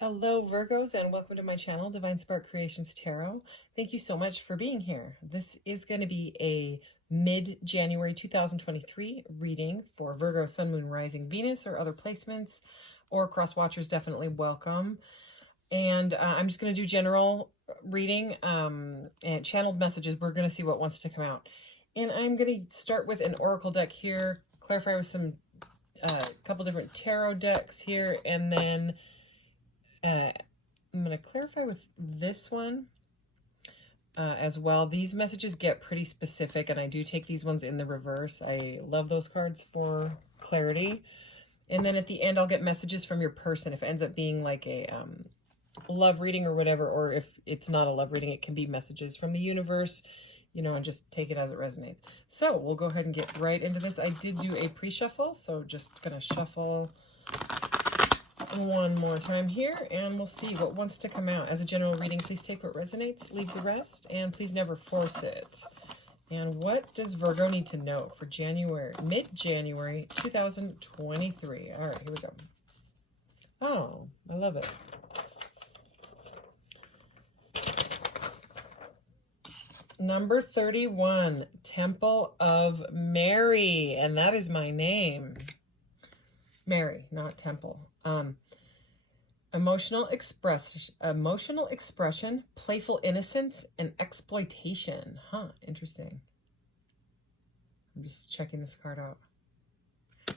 Hello Virgos, and welcome to my channel, Divine Spark Creations Tarot. Thank you so much for being here. This is going to be a mid-January 2023 reading for Virgo, Sun, Moon, Rising, Venus, or other placements, or cross watchers definitely welcome. And I'm just going to do general reading and channeled messages. We're going to see what wants to come out. And I'm going to start with an oracle deck here, clarify with some couple different tarot decks here, and then I'm going to clarify with this one as well. These messages get pretty specific, and I do take these ones in the reverse. I love those cards for clarity. And then at the end, I'll get messages from your person. If it ends up being like a love reading or whatever, or if it's not a love reading, it can be messages from the universe, you know, and just take it as it resonates. So we'll go ahead and get right into this. I did do a pre-shuffle, so just going to shuffle one more time here, and we'll see what wants to come out. As a general reading, please take what resonates, leave the rest, and please never force it. And what does Virgo need to know for January, mid-January 2023? All right, here we go. Oh, I love it. Number 31, Temple of Mary, and that is my name. Mary, not Temple. Emotional expression, playful innocence, and exploitation. Huh, interesting. I'm just checking this card out.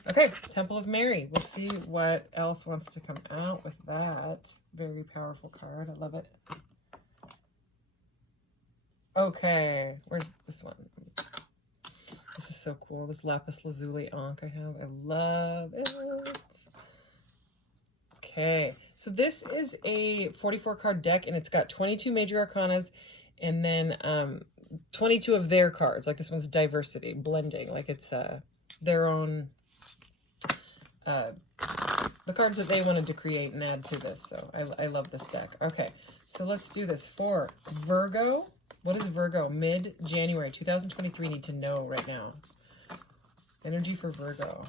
Okay, Temple of Mary. We'll see what else wants to come out with that. Very powerful card. I love it. Okay, where's this one? This is so cool. This lapis lazuli ankh I have. I love it. Okay, so this is a 44 card deck, and it's got 22 major arcanas, and then 22 of their cards. Like this one's diversity, blending, like it's their own, the cards that they wanted to create and add to this. So I love this deck. Okay, so let's do this for Virgo. What does Virgo mid-January 2023 need to know right now? Energy for Virgo.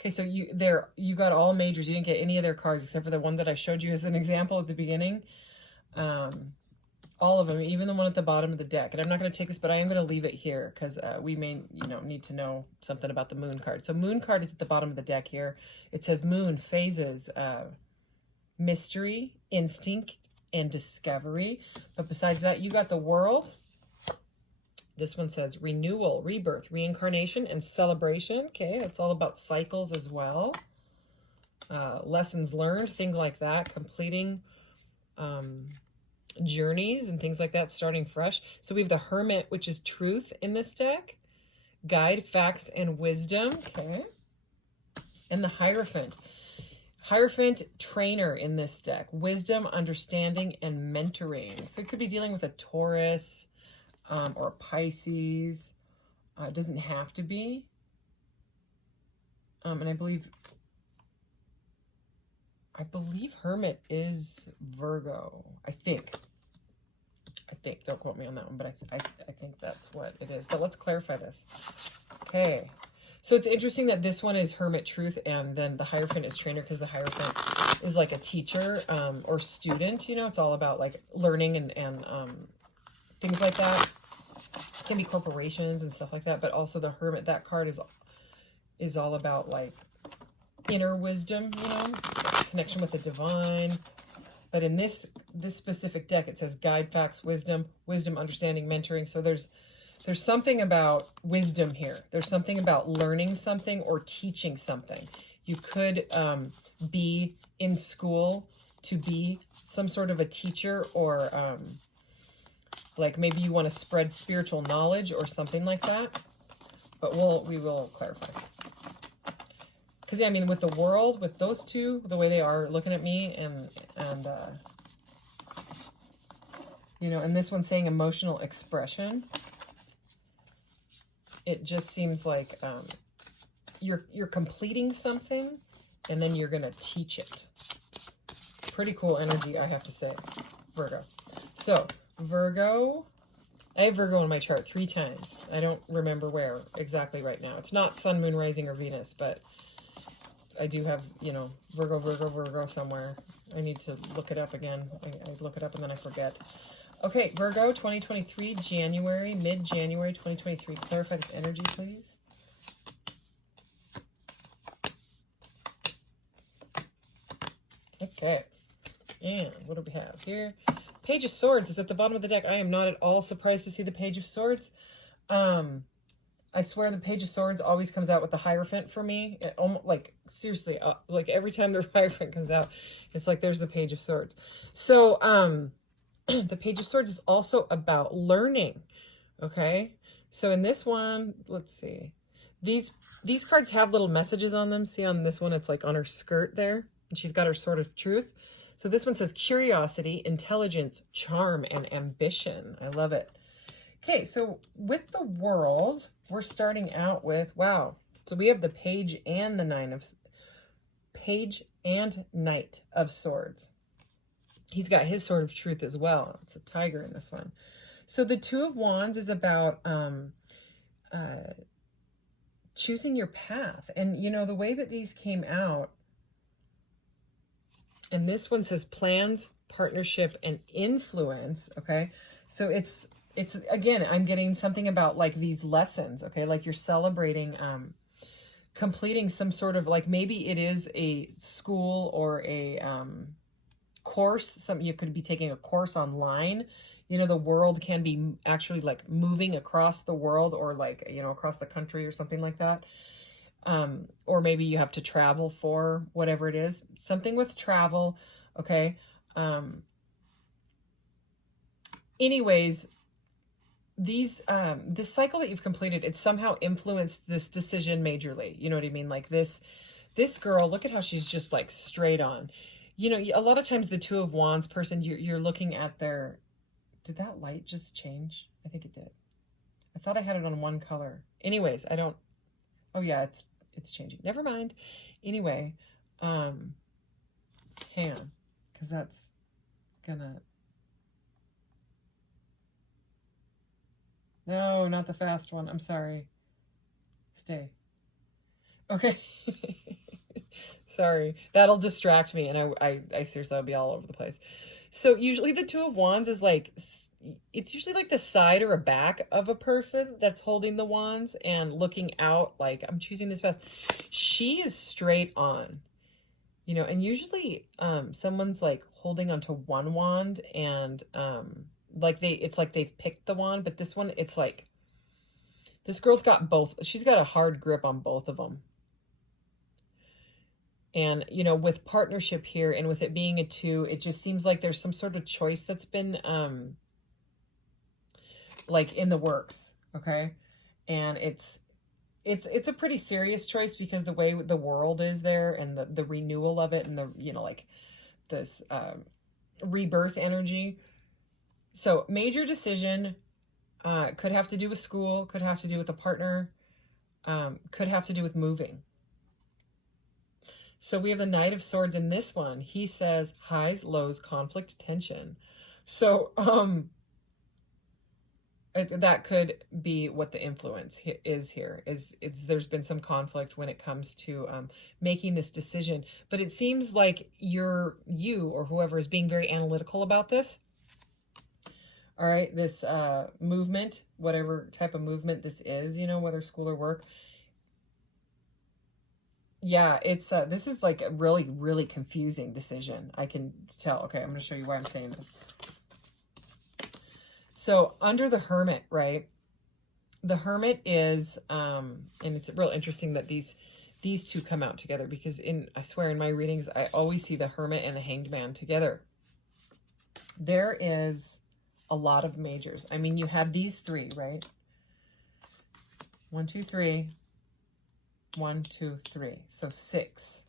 Okay, so you got all majors. You didn't get any of their cards except for the one that I showed you as an example at the beginning. All of them, even the one at the bottom of the deck. And I'm not going to take this, but I am going to leave it here because we may, need to know something about the moon card. So moon card is at the bottom of the deck here. It says moon, phases, mystery, instinct, and discovery. But besides that, you got the world. This one says renewal, rebirth, reincarnation, and celebration. Okay, it's all about cycles as well. Lessons learned, things like that. Completing journeys and things like that, starting fresh. So we have the Hermit, which is truth in this deck. Guide, facts, and wisdom. Okay. And the Hierophant. Hierophant, trainer in this deck. Wisdom, understanding, and mentoring. So it could be dealing with a Taurus, or Pisces. It doesn't have to be. And I believe Hermit is Virgo. I think. Don't quote me on that one, but I think that's what it is. But let's clarify this. Okay. So it's interesting that this one is Hermit Truth, and then the Hierophant is Trainer, because the Hierophant is like a teacher or student. It's all about like learning and things like that. It can be corporations and stuff like that, but also the Hermit, that card is all about like inner wisdom, connection with the divine. But in this specific deck, it says guide, facts, wisdom, understanding, mentoring. So there's something about wisdom here. There's something about learning something or teaching something. You could be in school to be some sort of a teacher, or like maybe you want to spread spiritual knowledge or something like that. But we will clarify. Because, yeah, I mean, with the world, with those two, the way they are looking at me, and and this one's saying emotional expression, it just seems like you're completing something, and then you're going to teach it. Pretty cool energy, I have to say, Virgo. So, Virgo, I have Virgo in my chart 3 times. I don't remember where exactly right now. It's not Sun, Moon, Rising, or Venus, but I do have, you know, Virgo, Virgo, Virgo somewhere. I need to look it up again. I look it up and then I forget. Okay, Virgo, 2023, January, mid-January 2023. Clarify this energy, please. Okay, and what do we have here? Page of Swords is at the bottom of the deck. I am not at all surprised to see the Page of Swords. I swear the Page of Swords always comes out with the Hierophant for me. It almost, like, seriously, like every time the Hierophant comes out, it's like there's the Page of Swords. So, the Page of Swords is also about learning, okay? So in this one, let's see. These cards have little messages on them. See, on this one, it's like on her skirt there. And she's got her Sword of Truth. So this one says curiosity, intelligence, charm, and ambition. I love it. Okay, so with the World, we're starting out with, wow. So we have the Page and the Page and Knight of Swords. He's got his Sword of Truth as well. It's a tiger in this one. So the Two of Wands is about choosing your path. And, you know, the way that these came out, and this one says plans, partnership, and influence, okay? So it's again, I'm getting something about like these lessons, okay? Like you're celebrating completing some sort of, like, maybe it is a school or a course. You could be taking a course online. You know, the world can be actually like moving across the world, or like, you know, across the country or something like that. Or maybe you have to travel for whatever it is. Something with travel, okay? Anyways, this cycle that you've completed, it somehow influenced this decision majorly. You know what I mean? Like this girl, look at how she's just like straight on. You know, a lot of times the Two of Wands person, you're looking at their... Did that light just change? I think it did. I thought I had it on one color. Anyways, I don't... Oh yeah, it's changing. Never mind. Anyway, hang on, because that's gonna... No, not the fast one. I'm sorry. Stay. Okay. Sorry. That'll distract me, and I seriously, I'll be all over the place. So usually the Two of Wands is like, it's usually like the side or a back of a person that's holding the wands and looking out like, I'm choosing this path. She is straight on, you know, and usually someone's like holding onto one wand and like it's like they've picked the wand, but this one, it's like, this girl's got both. She's got a hard grip on both of them. And, you know, with partnership here and with it being a 2, it just seems like there's some sort of choice that's been, like in the works. Okay. And it's a pretty serious choice because the way the world is there and the renewal of it and the, you know, like this, rebirth energy. So major decision, could have to do with school, could have to do with a partner, could have to do with moving. So we have the Knight of Swords in this one. He says highs, lows, conflict, tension. So that could be what the influence is here. There's been some conflict when it comes to making this decision. But it seems like you or whoever is being very analytical about this. All right, this movement, whatever type of movement this is, you know, whether school or work. Yeah, it's this is like a really, really confusing decision. I can tell. Okay, I'm going to show you why I'm saying this. So under the Hermit, right? The Hermit is, and it's real interesting that these two come out together because I swear in my readings, I always see the Hermit and the Hanged Man together. There is a lot of majors. I mean, you have these 3, right? 1, 2, 3. 1, 2, 3. So 6.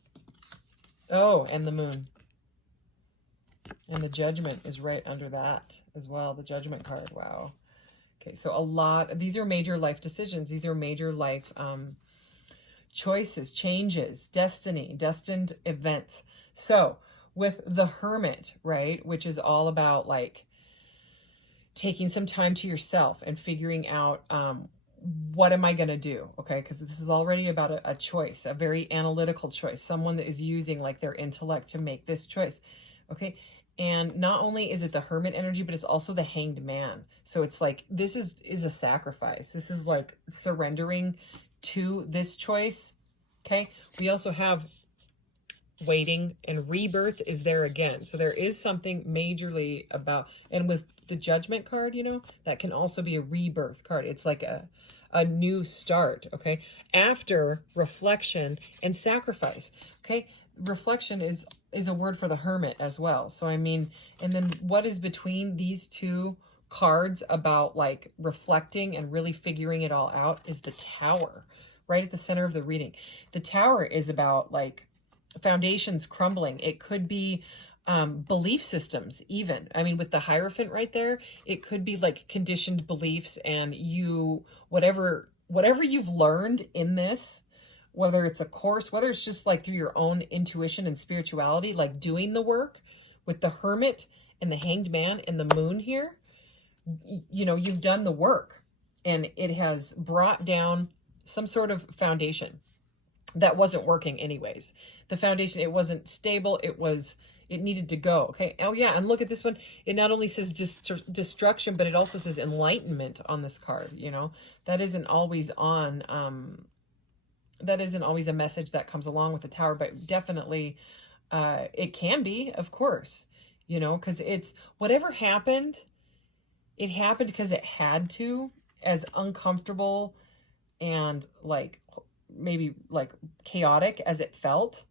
Oh, and the Moon. And the Judgment is right under that as well. The Judgment card. Wow. Okay, so these are major life decisions. These are major life choices, changes, destiny, destined events. So with the Hermit, right, which is all about like, taking some time to yourself and figuring out, what am I going to do? Okay. Because this is already about a choice, a very analytical choice, someone that is using like their intellect to make this choice. Okay. And not only is it the Hermit energy, but it's also the Hanged Man. So it's like, this is a sacrifice. This is like surrendering to this choice. Okay. We also have waiting, and rebirth is there again. So there is something majorly about, and with the Judgment card, you know, that can also be a rebirth card. It's like a new start. Okay. After reflection and sacrifice. Okay. Reflection is a word for the Hermit as well. So I mean, and then what is between these two cards about like reflecting and really figuring it all out is the Tower, right at the center of the reading. The Tower is about like foundations crumbling. It could be belief systems even. I mean, with the Hierophant right there, it could be like conditioned beliefs, and you, whatever you've learned in this, whether it's a course, whether it's just like through your own intuition and spirituality, like doing the work with the Hermit and the Hanged Man and the Moon here, you know, you've done the work and it has brought down some sort of foundation that wasn't working anyways. The foundation, it wasn't stable. It needed to go. Okay. Oh yeah. And look at this one. It not only says destruction, but it also says enlightenment on this card. You know, that isn't always on, that isn't always a message that comes along with the Tower, but definitely, it can be, of course, you know, cause it's whatever happened, it happened because it had to, as uncomfortable and like, maybe like chaotic as it felt,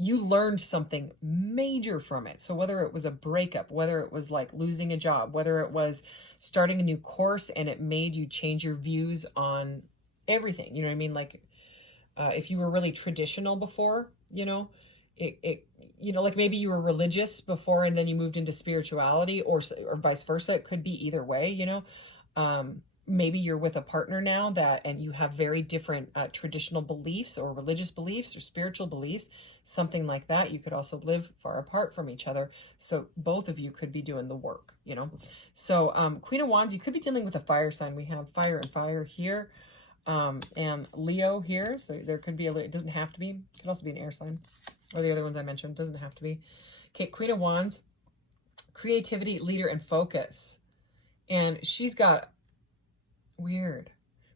you learned something major from it. So whether it was a breakup, whether it was like losing a job, whether it was starting a new course and it made you change your views on everything, you know what I mean? Like, if you were really traditional before, you know, you know, like maybe you were religious before and then you moved into spirituality, or vice versa. It could be either way, you know. Maybe you're with a partner now and you have very different traditional beliefs or religious beliefs or spiritual beliefs, something like that. You could also live far apart from each other. So both of you could be doing the work, you know. So Queen of Wands, you could be dealing with a fire sign. We have fire and fire here, and Leo here. So there could be it doesn't have to be. It could also be an air sign, or the other ones I mentioned. Doesn't have to be. Okay, Queen of Wands, creativity, leader, and focus. And she's got weird.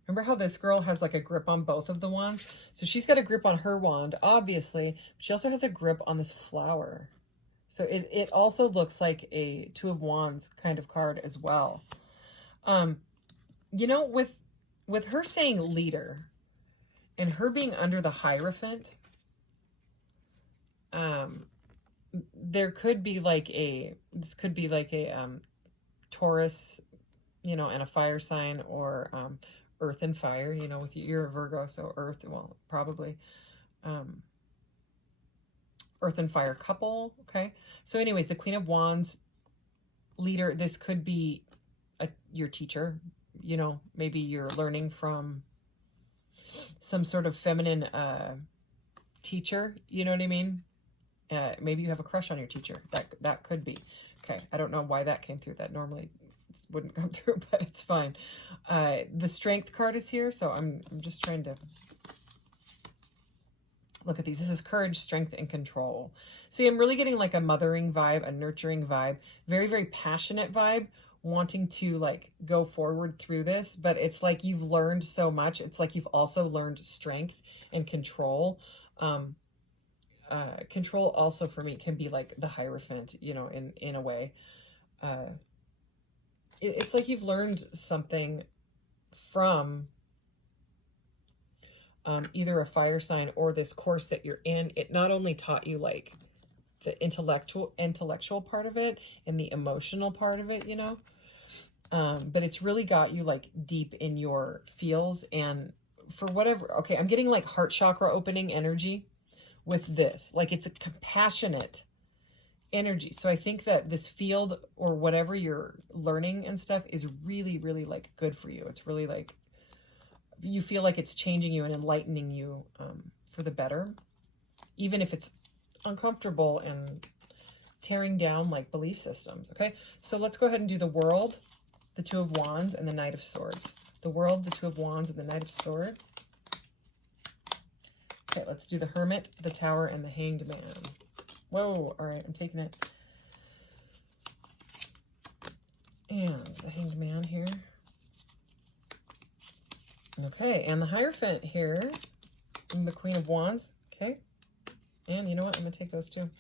Remember how this girl has like a grip on both of the wands? So she's got a grip on her wand, obviously. But she also has a grip on this flower. So it also looks like a Two of Wands kind of card as well. You know, with her saying leader and her being under the Hierophant, there could be like this could be like a Taurus, you know, and a fire sign, or earth and fire, you know, with you're a Virgo, so earth, well, probably earth and fire couple. Okay. So anyways, the Queen of Wands, leader, this could be your teacher, you know, maybe you're learning from some sort of feminine teacher, you know what I mean? Maybe you have a crush on your teacher. That could be. Okay. I don't know why that came through. That normally wouldn't come through, but it's fine. The Strength card is here, so I'm just trying to look at these. This is courage, strength, and control. So yeah, I'm really getting like a mothering vibe, a nurturing vibe, very, very passionate vibe, wanting to like go forward through this, but it's like you've learned so much. It's like you've also learned strength and control. Control also for me can be like the Hierophant, you know, in a way. It's like you've learned something from either a fire sign or this course that you're in. It not only taught you like the intellectual part of it and the emotional part of it, you know, but it's really got you like deep in your feels. And for whatever, okay, I'm getting like heart chakra opening energy with this. Like it's a compassionate energy. So I think that this field or whatever you're learning and stuff is really, really like good for you. It's really like you feel like it's changing you and enlightening you for the better, even if it's uncomfortable and tearing down like belief systems. Okay, so let's go ahead and do the World, the Two of Wands, and the Knight of Swords. The World, the Two of Wands, and the Knight of Swords. Okay, let's do the Hermit, the Tower, and the Hanged Man. Whoa, all right, I'm taking it. And the Hanged Man here. Okay, and the Hierophant here. And the Queen of Wands. Okay. And you know what? I'm going to take those too.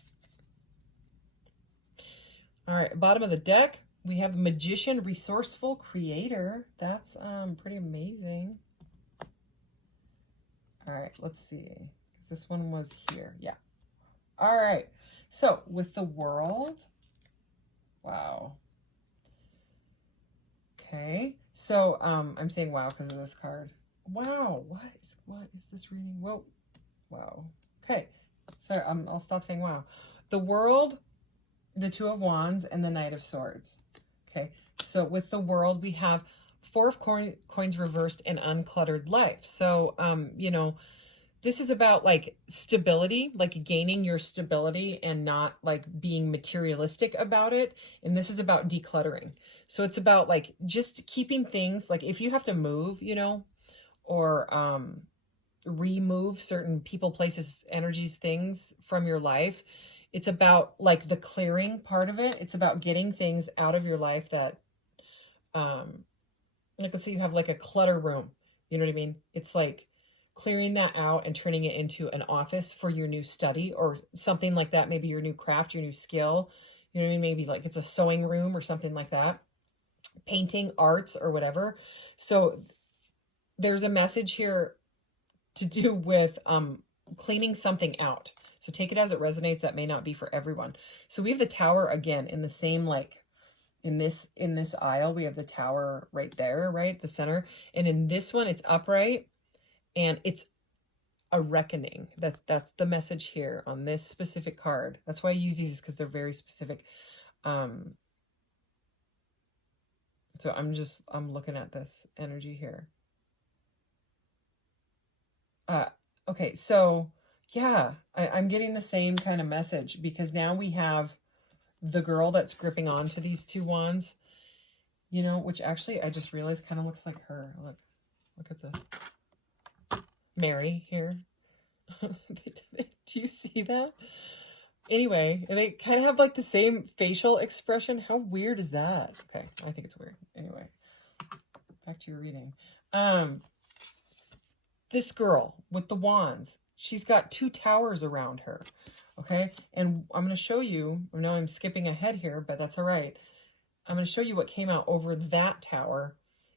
All right, bottom of the deck, we have Magician, Resourceful, Creator. That's pretty amazing. All right, let's see. This one was here. Yeah. All right. So with the World. Wow. Okay. So I'm saying wow because of this card. Wow. What is this reading? Whoa. Wow. Okay. So I'll stop saying wow. The World, the Two of Wands, and the Knight of Swords. Okay. So with the World, we have Four of Coins reversed and uncluttered life. So, you know, this is about like stability, like gaining your stability and not like being materialistic about it. And this is about decluttering. So it's about like just keeping things, like if you have to move, you know, or remove certain people, places, energies, things from your life. It's about like the clearing part of it. It's about getting things out of your life that, like let's say you have like a clutter room, you know what I mean? It's like clearing that out and turning it into an office for your new study or something like that. Maybe your new craft, your new skill, you know what I mean? Maybe like it's a sewing room or something like that, painting, arts, or whatever. So there's a message here to do with cleaning something out. So take it as it resonates. That may not be for everyone. So we have the Tower again in the same, like in this aisle, we have the Tower right there, right? The center. And in this one, it's upright and it's a reckoning. That's the message here on this specific card. That's why I use these, because they're very specific. So I'm looking at this energy here. Okay, so yeah, I'm getting the same kind of message, because now we have the girl that's gripping onto these two wands, you know, which actually I just realized kind of looks like her. Look at the Mary here. Do you see that? Anyway, and they kind of have like the same facial expression. How weird is that? Okay, I think it's weird. Anyway, back to your reading. This girl with the wands, she's got two towers around her. Okay, and I'm going to show you, I know I'm skipping ahead here, but that's all right. I'm going to show you what came out over that tower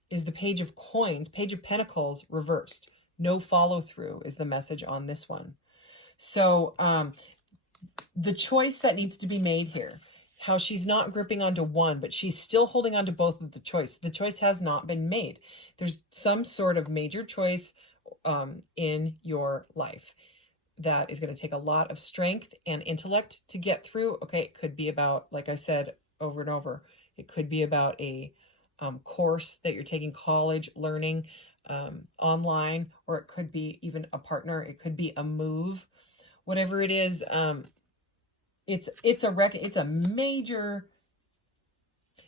is the Page of Coins, Page of Pentacles reversed. No follow through is the message on this one. So the choice that needs to be made here, how she's not gripping onto one, but she's still holding on to both of the choice. The choice has not been made. There's some sort of major choice in your life that is going to take a lot of strength and intellect to get through. Okay, it could be about, like I said over and over, it could be about a course that you're taking, college learning, online, or it could be even a partner. It could be a move, whatever it is. It's a major.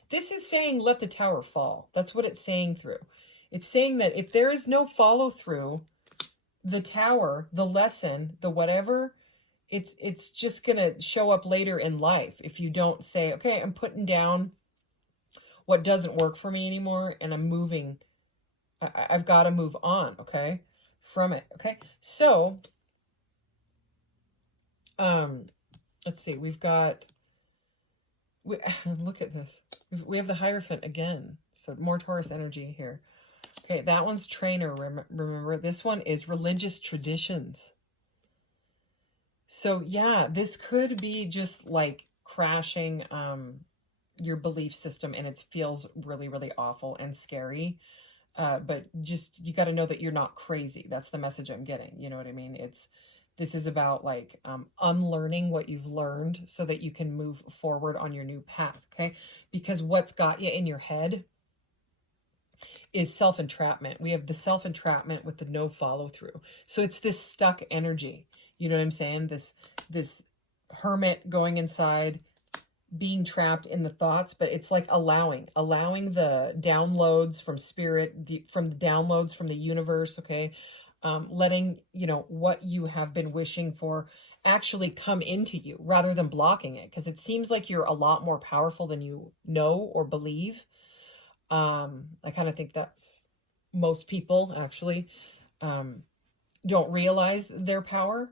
This is saying let the tower fall. That's what it's saying through. It's saying that if there is no follow through, the tower, the lesson, the whatever, it's just going to show up later in life. If you don't say, okay, I'm putting down what doesn't work for me anymore and I'm moving, I've got to move on, okay, from it. Okay. So, let's see, look at this. We have the Hierophant again. So more Taurus energy here. Okay, that one's trainer, remember. This one is religious traditions. So yeah, this could be just like crashing your belief system, and it feels really, really awful and scary. But just, you got to know that you're not crazy. That's the message I'm getting. You know what I mean? This is about like unlearning what you've learned so that you can move forward on your new path, okay? Because what's got you in your head is self-entrapment. We have the self-entrapment with the no follow-through. So it's this stuck energy. You know what I'm saying? This hermit going inside, being trapped in the thoughts, but it's like allowing the downloads from spirit, from the downloads from the universe. Okay. Letting, what you have been wishing for actually come into you rather than blocking it. Because it seems like you're a lot more powerful than you know or believe. I kind of think that's most people actually don't realize their power.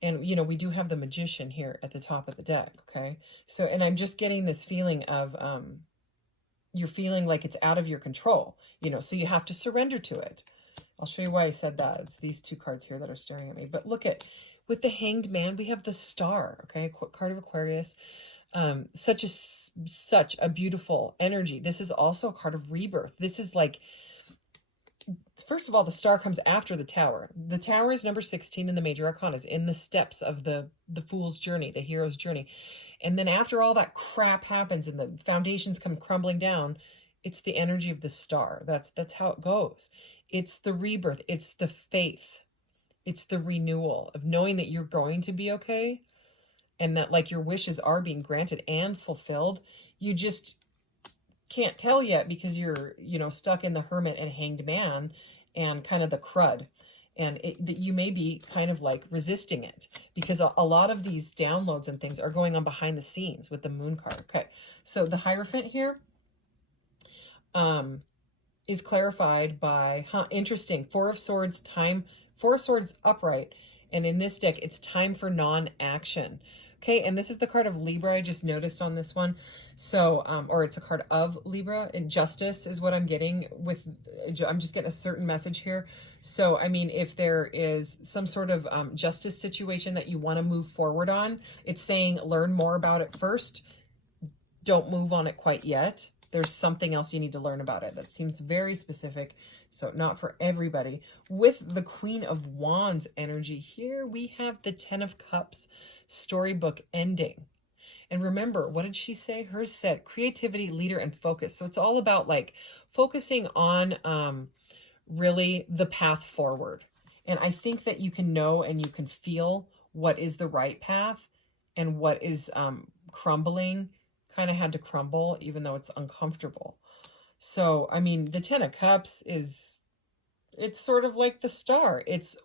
And, we do have the Magician here at the top of the deck, okay? So, and I'm just getting this feeling of, you're feeling like it's out of your control, so you have to surrender to it. I'll show you why I said that. It's these two cards here that are staring at me. But look at, with the Hanged Man, we have the Star, okay? Card of Aquarius. Such a beautiful energy. This is also a card of rebirth. This is like, first of all, the Star comes after the Tower. The Tower is number 16 in the major arcanas, in the steps of the fool's journey, the hero's journey. And then after all that crap happens and the foundations come crumbling down, it's the energy of the Star. That's how it goes. It's the rebirth. It's the faith. It's the renewal of knowing that you're going to be okay and that like your wishes are being granted and fulfilled. You just can't tell yet because you're, stuck in the Hermit and Hanged Man and kind of the crud. And that you may be kind of like resisting it because a lot of these downloads and things are going on behind the scenes with the Moon card. Okay, so the Hierophant here is clarified by, interesting, Four of Swords upright. And in this deck, it's time for non-action. Okay, and this is the card of Libra I just noticed on this one. So, or it's a card of Libra, and Justice is what I'm getting with, I'm just getting a certain message here. So, I mean, if there is some sort of justice situation that you want to move forward on, it's saying learn more about it first. Don't move on it quite yet. There's something else you need to learn about it. That seems very specific, so not for everybody. With the Queen of Wands energy here, we have the Ten of Cups storybook ending. And remember, what did she say? Hers said creativity, leader, and focus. So it's all about like focusing on really the path forward. And I think that you can know and you can feel what is the right path and what is crumbling. Kind of had to crumble even though it's uncomfortable. So, I mean, the Ten of Cups it's sort of like the Star. It's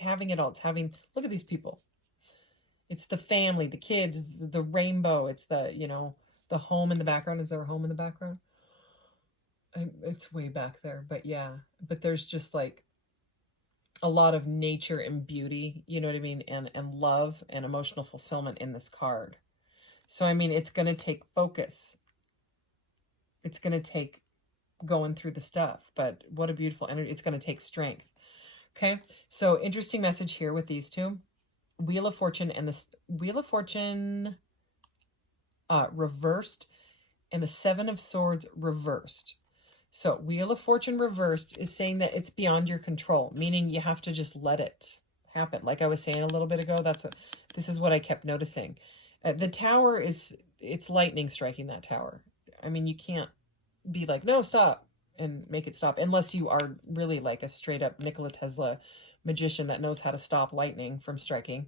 having it all. It's having, look at these people. It's the family, the kids, the rainbow. It's the, the home in the background. Is there a home in the background? It's way back there, but yeah. But there's just like a lot of nature and beauty, you know what I mean? And love and emotional fulfillment in this card. So, I mean, it's going to take focus. It's going to take going through the stuff. But what a beautiful energy. It's going to take strength. Okay. So, interesting message here with these two. Wheel of Fortune and the Wheel of Fortune reversed and the Seven of Swords reversed. So, Wheel of Fortune reversed is saying that it's beyond your control, meaning you have to just let it happen. Like I was saying a little bit ago, this is what I kept noticing. The Tower it's lightning striking that tower. I mean, you can't be like, no, stop, and make it stop, unless you are really like a straight up Nikola Tesla magician that knows how to stop lightning from striking.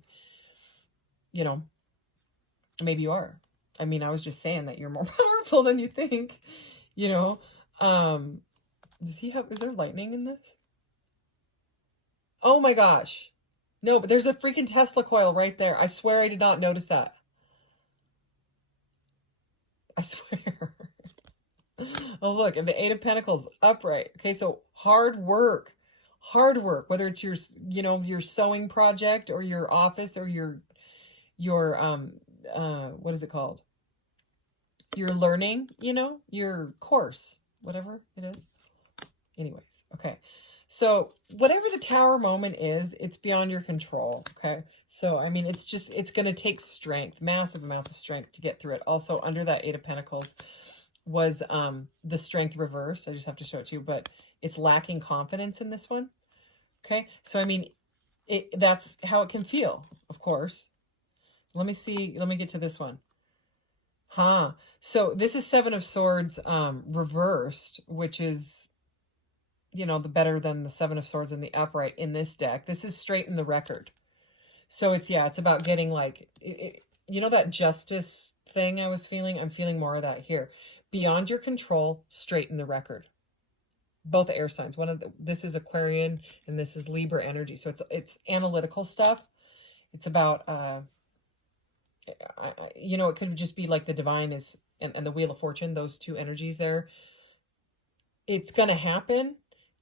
Maybe you are. I mean, I was just saying that you're more powerful than you think, is there lightning in this? Oh my gosh. No, but there's a freaking Tesla coil right there. I swear I did not notice that. I swear. Oh, look, and the Eight of Pentacles upright. Okay, so hard work, whether it's your, your sewing project or your office or your, what is it called? Your learning, your course, whatever it is. Anyways, okay. So whatever the Tower moment is, it's beyond your control, okay? So, I mean, it's going to take strength, massive amounts of strength to get through it. Also, under that Eight of Pentacles was the Strength reverse. I just have to show it to you, but it's lacking confidence in this one, okay? So, I mean, that's how it can feel, of course. Let me see. Let me get to this one. So this is Seven of Swords reversed, which is, the better than the Seven of Swords in the upright in this deck. This is straighten the record. So it's about getting like, that justice thing I was feeling, I'm feeling more of that here. Beyond your control, straighten the record. Both air signs. This is Aquarian and this is Libra energy. So it's analytical stuff. It's about you know, it could just be like the divine is and the Wheel of Fortune, those two energies there. It's going to happen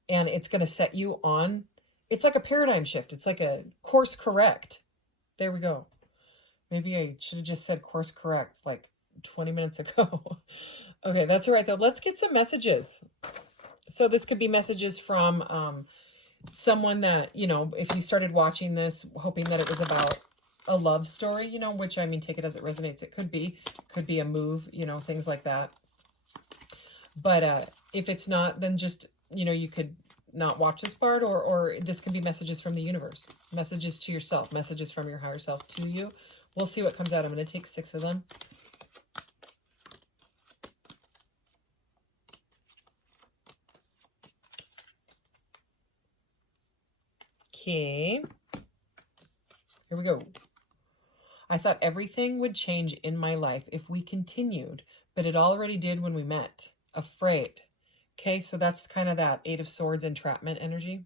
and it's going to set you on. It's like a paradigm shift. It's like a course correct. There we go. Maybe I should have just said course correct like 20 minutes ago. Okay, that's all right though. Let's get some messages. So this could be messages from someone that, you know, if you started watching this hoping that it was about a love story, you know, which I mean, take it as it resonates. It could be a move, you know, things like that. But if it's not, then just, you know, you could not watch this part, or this can be messages from the universe, messages to yourself, messages from your higher self to you. We'll see what comes out. I'm going to take 6 of them. Okay. Here we go. I thought everything would change in my life if we continued, but it already did when we met. Afraid. Okay, so that's kind of that 8 of Swords entrapment energy.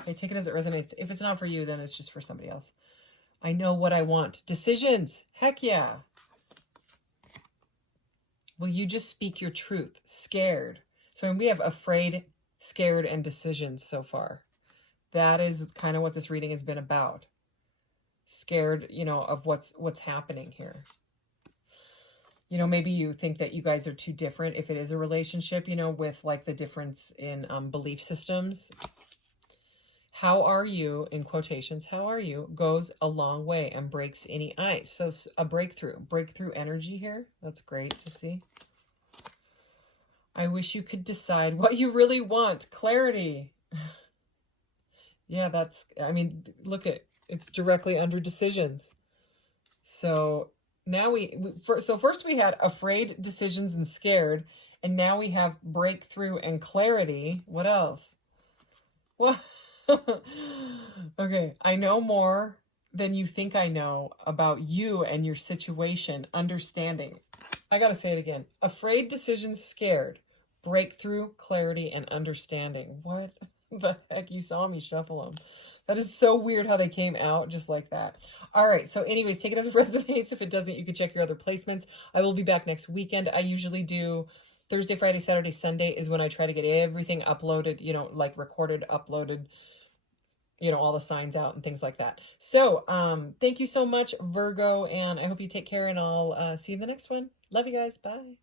Okay, take it as it resonates. If it's not for you, then it's just for somebody else. I know what I want. Decisions. Heck yeah. Will you just speak your truth? Scared. So we have afraid, scared, and decisions so far. That is kind of what this reading has been about. Scared, you know, of what's happening here. You know, maybe you think that you guys are too different if it is a relationship, you know, with like the difference in belief systems. How are you, in quotations, how are you, goes a long way and breaks any ice. So a breakthrough energy here. That's great to see. I wish you could decide what you really want. Clarity. Yeah, that's, I mean, look at, it's directly under decisions. So now so first we had afraid, decisions, and scared. And now we have breakthrough and clarity. What else? What? Okay. I know more than you think I know about you and your situation. Understanding. I got to say it again. Afraid, decisions, scared. Breakthrough, clarity, and understanding. What the heck? You saw me shuffle them. That is so weird how they came out just like that. All right. So anyways, take it as it resonates. If it doesn't, you can check your other placements. I will be back next weekend. I usually do Thursday, Friday, Saturday, Sunday is when I try to get everything uploaded, you know, like recorded, uploaded, you know, all the signs out and things like that. So thank you so much, Virgo. And I hope you take care, and I'll see you in the next one. Love you guys. Bye.